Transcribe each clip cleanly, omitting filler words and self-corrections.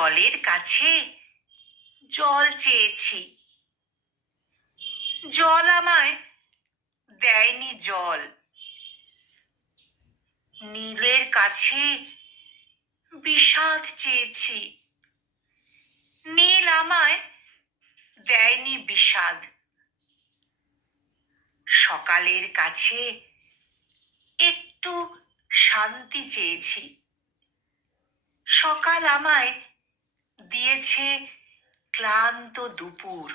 জলের কাছে জল চেয়েছি, জল আমায় দেয়নি জল। নীলের কাছে বিষাদ চেয়েছি, নীল আমায় দেয়নি বিষাদ। সকালের কাছে একটু শান্তি চেয়েছি, সকাল আমায় দিয়েছে ক্লান্ত দুপুর।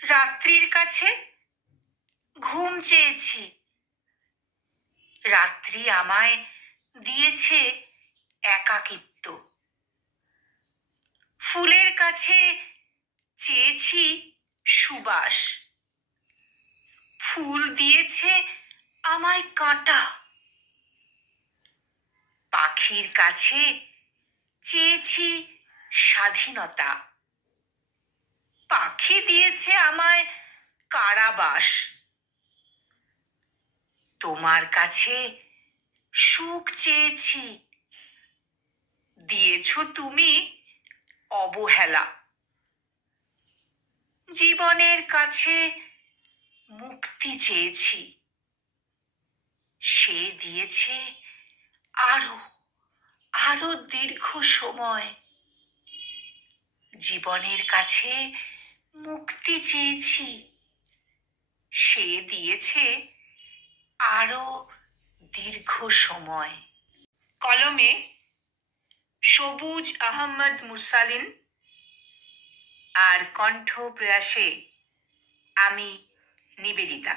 রাত্রির কাছে ঘুম চেয়েছি, রাত্রি আমায় দিয়েছে একাকিত্ব। ফুলের কাছে চেয়েছি সুবাস, ফুল দিয়েছে আমায় কাঁটা। পাখির কাছে চেয়েছি স্বাধীনতা, পাখি দিয়েছে আমায় কারাবাস। তোমার কাছে সুখ চেয়েছি, দিয়েছ তুমি অবহেলা। জীবনের কাছে মুক্তি চেয়েছি, সে দিয়েছে আরো আরো দীর্ঘ সময়। জীবনের কাছে মুক্তি চেয়েছি, সে দিয়েছে আরো দীর্ঘ সময়। কলমে সবুজ আহমদ মুরসালিন আর কণ্ঠ প্রয়াসে আমি নিবেদিতা।